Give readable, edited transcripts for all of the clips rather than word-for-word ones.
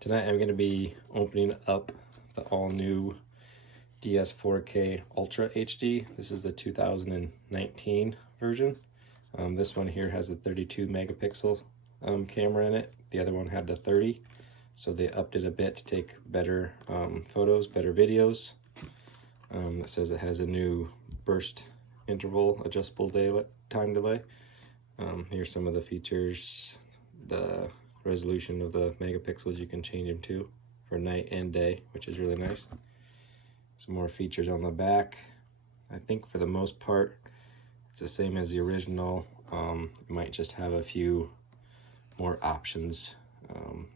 Tonight I'm going to be opening up the all-new DS4K Ultra HD. This is the 2019 version. This one here has a 32 megapixel camera in it. The other one had the 30, so they upped it a bit to take better photos, better videos. It says it has a new burst interval adjustable time delay. Here's some of the features. The resolution of the megapixels you can change them to for night and day, which is really nice. Some more features on the back. I think for the most part it's the same as the original. You might just have a few more options.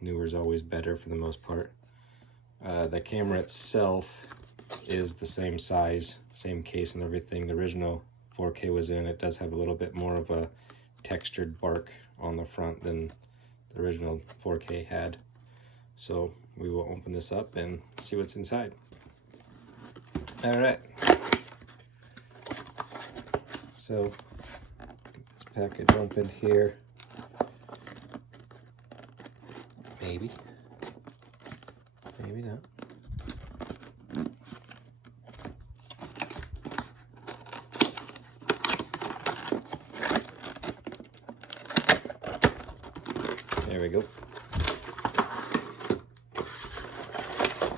Newer is always better for the most part. The camera itself is the same size, same case and everything the original 4K was in. It does have a little bit more of a textured bark on the front than the original 4K had. So we will open this up and see what's inside. All right. So get this package opened here. Maybe. Maybe not. There we go.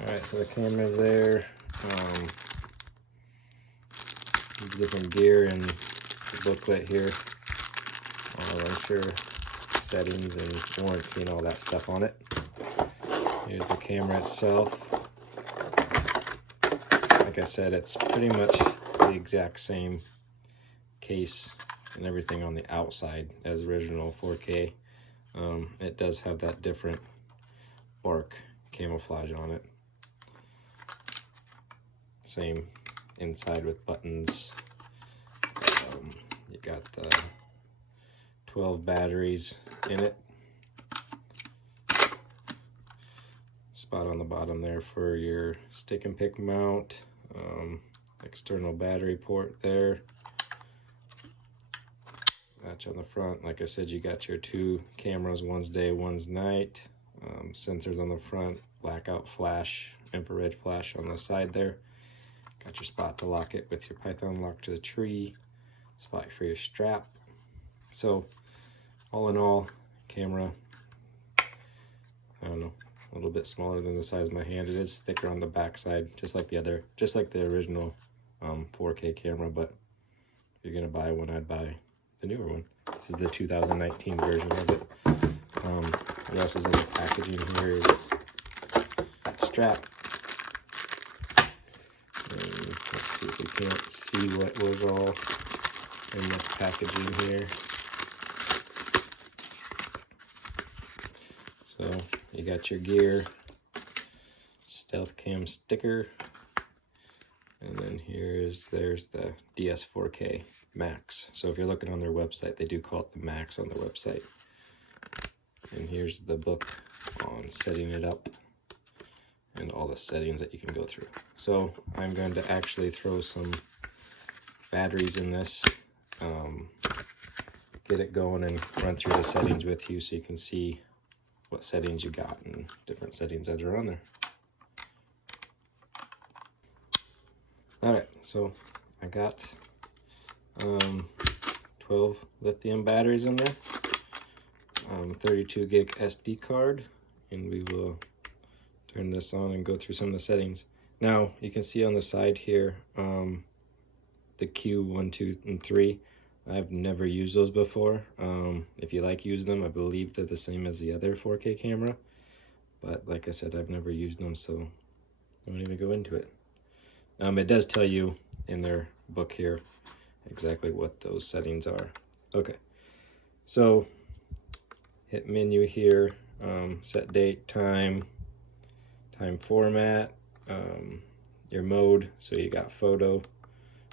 Alright, so the camera's there. Different gear and the booklet here. I'm sure settings and warranty and all that stuff on it. Here's the camera itself. Like I said, it's pretty much the exact same case and everything on the outside as original 4K. It does have that different bark camouflage on it. Same inside with buttons. You got the 12 batteries in it. Spot on the bottom there for your stick and pick mount. External battery port there. Latch on the front. Like I said, you got your two cameras, one's day, one's night. Sensors on the front, blackout flash, infrared flash on the side there. Got your spot to lock it with your Python lock to the tree. Spot for your strap. So all in all, camera, I don't know, a little bit smaller than the size of my hand. It is thicker on the back side, just like the original 4K camera, but if you're gonna buy one, I'd buy the newer one. This is the 2019 version of it. What else is in the packaging here is strap. And let's see if we can't see what was all in this packaging here. So you got your gear, stealth cam sticker, and then there's the DS4K Max. So if you're looking on their website, they do call it the Max on their website. And here's the book on setting it up and all the settings that you can go through. So I'm going to actually throw some batteries in this, get it going and run through the settings with you so you can see what settings you got and different settings that are on there. Alright, so I got 12 lithium batteries in there, 32 gig SD card, and we will turn this on and go through some of the settings. Now you can see on the side here the Q1, 2, and 3. I've never used those before. If you like using them, I believe they're the same as the other 4K camera, but like I said, I've never used them, so I won't even go into it. It does tell you in their book here exactly what those settings are. Okay, so hit menu here, set date, time format, your mode. So you got photo,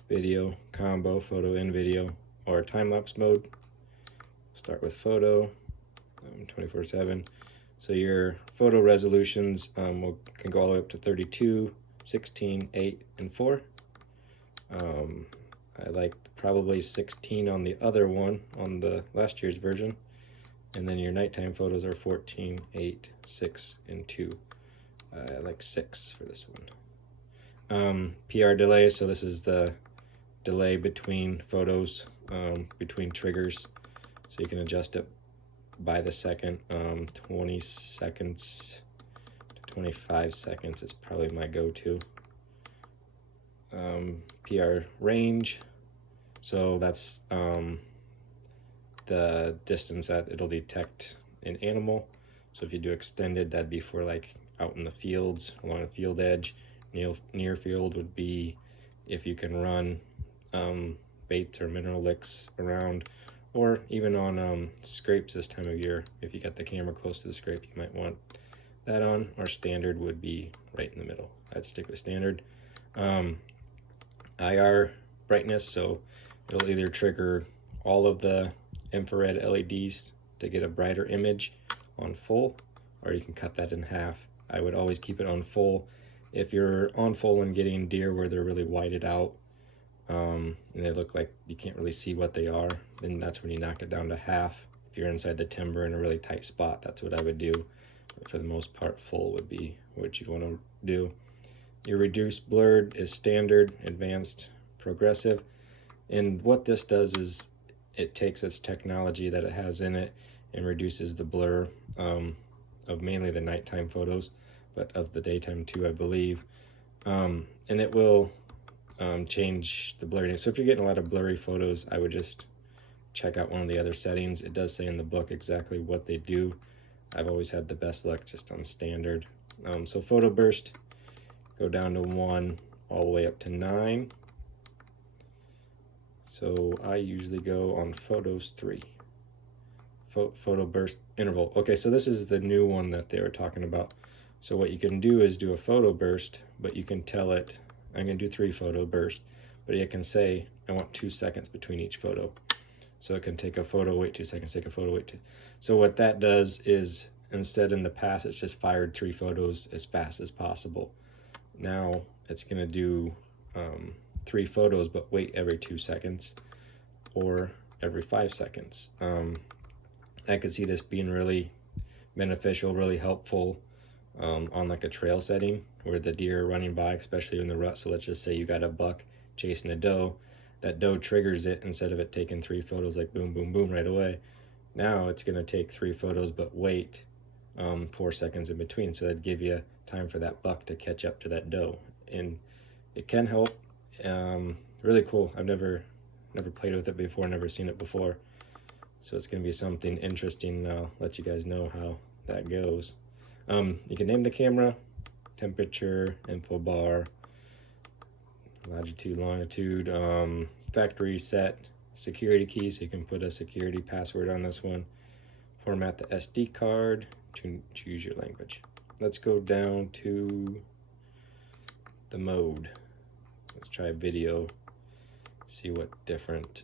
video, combo, photo and video, or time-lapse mode. Start with photo, 24/7. So your photo resolutions can go all the way up to 32, 16, 8, and 4. I like probably 16 on the other one, on the last year's version. And then your nighttime photos are 14, 8, 6, and 2. I like 6 for this one. PR delay, so this is the delay between photos, between triggers. So you can adjust it by the second. 20 seconds to 25 seconds is probably my go-to. PR range, so that's the distance that it'll detect an animal. So if you do extended, that'd be for like out in the fields, along a field edge. Near field would be if you can run baits or mineral licks around, or even on scrapes this time of year. If you got the camera close to the scrape, you might want that on, or standard would be right in the middle. I'd stick with standard. IR brightness, so it'll either trigger all of the infrared LEDs to get a brighter image on full, or you can cut that in half. I would always keep it on full. If you're on full and getting deer where they're really whited out, and they look like you can't really see what they are, then that's when you knock it down to half. If you're inside the timber in a really tight spot, that's what I would do. But for the most part, full would be what you'd want to do. Your reduced blurred is standard, advanced, progressive. And what this does is it takes its technology that it has in it and reduces the blur of mainly the nighttime photos, but of the daytime too, I believe. And it will change the blurriness. So if you're getting a lot of blurry photos, I would just check out one of the other settings. It does say in the book exactly what they do. I've always had the best luck just on standard. So photo burst, go down to 1 all the way up to 9. So I usually go on photos 3. Photo burst interval. Okay, so this is the new one that they were talking about. So what you can do is do a photo burst, but you can tell it, I'm gonna do 3 photo bursts, but you can say, I want 2 seconds between each photo. So it can take a photo, wait 2 seconds, take a photo, wait 2. So what that does is, instead in the past, it's just fired 3 photos as fast as possible. Now it's gonna do 3 photos, but wait every 2 seconds or every 5 seconds. I could see this being really beneficial, really helpful on like a trail setting where the deer are running by, especially in the rut. So let's just say you got a buck chasing a doe. That doe triggers it, instead of it taking 3 photos like boom, boom, boom right away. Now it's going to take 3 photos, but wait 4 seconds in between. So that'd give you time for that buck to catch up to that doe. And it can help. Really cool. I've never played with it before, never seen it before. So it's going to be something interesting. I'll let you guys know how that goes. You can name the camera, temperature, info bar, latitude, longitude, factory set, security key, so you can put a security password on this one. Format the SD card, choose your language. Let's go down to the mode. Let's try video, see what different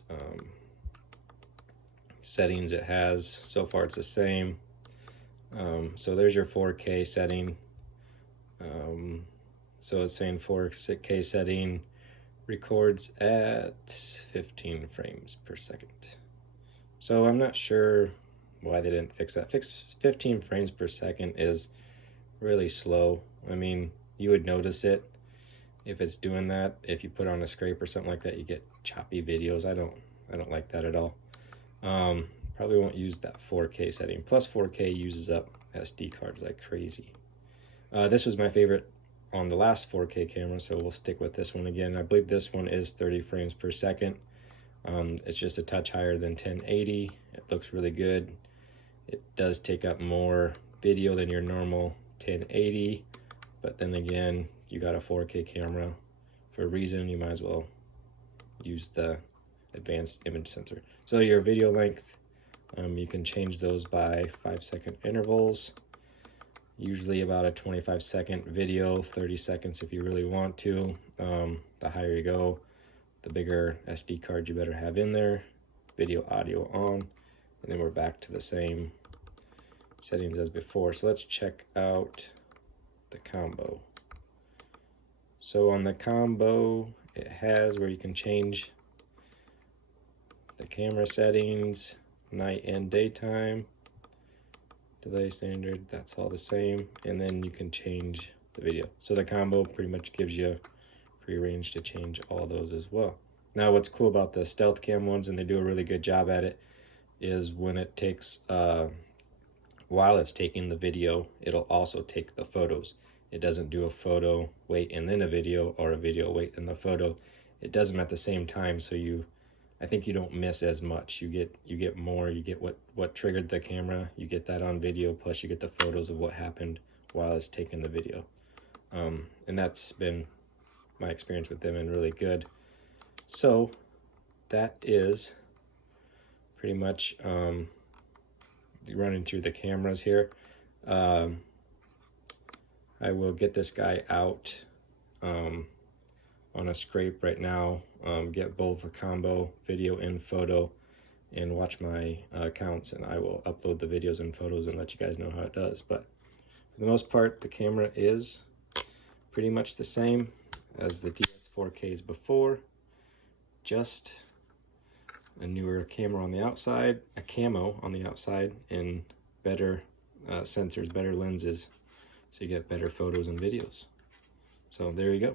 settings it has. So far it's the same. So there's your 4K setting. So it's saying 4K setting records at 15 frames per second. So I'm not sure why they didn't fix that. 15 frames per second is really slow. I mean, you would notice it if it's doing that. If you put on a scrape or something like that, you get choppy videos. I don't like that at all. Probably won't use that 4K setting. Plus 4K uses up SD cards like crazy. This was my favorite on the last 4K camera, so we'll stick with this one again. I believe this one is 30 frames per second. It's just a touch higher than 1080. It looks really good. It does take up more video than your normal 1080, but then again, you got a 4K camera for a reason. You might as well use the advanced image sensor. So your video length, you can change those by 5-second intervals. Usually about a 25-second video, 30 seconds if you really want to. The higher you go, the bigger SD card you better have in there. Video, audio on, and then we're back to the same settings as before. So let's check out the combo. So on the combo, it has where you can change the camera settings, night and daytime. delay standard, that's all the same. And then you can change the video. So the combo pretty much gives you free range to change all those as well. Now what's cool about the stealth cam ones, and they do a really good job at it, is when it takes, while it's taking the video, it'll also take the photos. It doesn't do a photo, wait, and then a video, or a video, wait, and the photo. It does them at the same time, so I think you don't miss as much. You get more. You get what triggered the camera. You get that on video, plus you get the photos of what happened while it's taking the video. And that's been my experience with them, and really good. So that is pretty much running through the cameras here. I will get this guy out on a scrape right now, get both a combo video and photo, and watch my accounts, and I will upload the videos and photos and let you guys know how it does. But for the most part, the camera is pretty much the same as the DS4Ks before, just a newer camera on the outside, a camo on the outside, and better sensors, better lenses, so you get better photos and videos. So there you go.